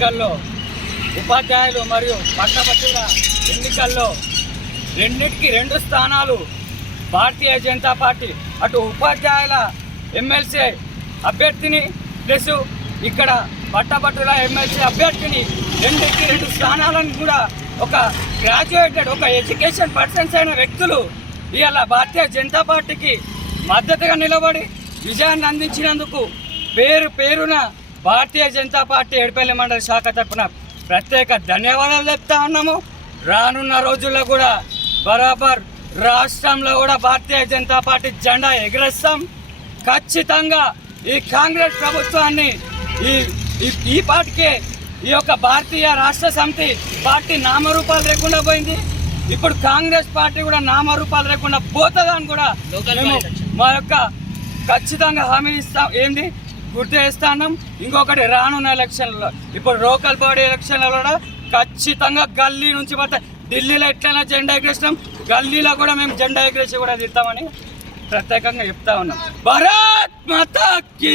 ఎన్నికల్లో ఉపాధ్యాయులు మరియు పట్టభద్రుల ఎన్నికల్లో రెండింటికి 2 స్థానాలు భారతీయ జనతా పార్టీ అటు ఉపాధ్యాయుల ఎమ్మెల్సీ అభ్యర్థిని ప్లస్ ఇక్కడ పట్టభద్రుల ఎమ్మెల్సీ అభ్యర్థిని 2 స్థానాలను కూడా ఒక గ్రాడ్యుయేటెడ్ ఒక ఎడ్యుకేషన్ పర్సన్స్ అయిన వ్యక్తులు ఇవాళ భారతీయ జనతా పార్టీకి మద్దతుగా నిలబడి విజయాన్ని అందించినందుకు పేరున భారతీయ జనతా పార్టీ ఎడపల్లి మండల శాఖ తరఫున ప్రత్యేక ధన్యవాదాలు చెప్తా ఉన్నాము. రానున్న రోజుల్లో కూడా బరాబర్ రాష్ట్రంలో కూడా భారతీయ జనతా పార్టీ జెండా ఎగరేస్తాం. ఖచ్చితంగా ఈ కాంగ్రెస్ ప్రభుత్వాన్ని ఈ పార్టీకే ఈ యొక్క భారతీయ రాష్ట్ర సమితి పార్టీ నామరూపాలు లేకుండా పోయింది. ఇప్పుడు కాంగ్రెస్ పార్టీ కూడా నామరూపాలు లేకుండా పోతుందని కూడా మేము మా యొక్క ఖచ్చితంగా హామీ గుర్తు చేస్తున్నాం. ఇంకొకటి రానున్న ఎలక్షన్లలో ఇప్పుడు లోకల్ బాడీ ఎలక్షన్లలో కూడా ఖచ్చితంగా గల్లీ నుంచి పోతే ఢిల్లీలో ఎట్లయినా జెండా ఎగరేస్తాం, గల్లీలో కూడా మేము జెండా ఎగరేసి కూడా తిడతామని ప్రత్యేకంగా చెప్తా ఉన్నాం. భారత్ మాతా కీ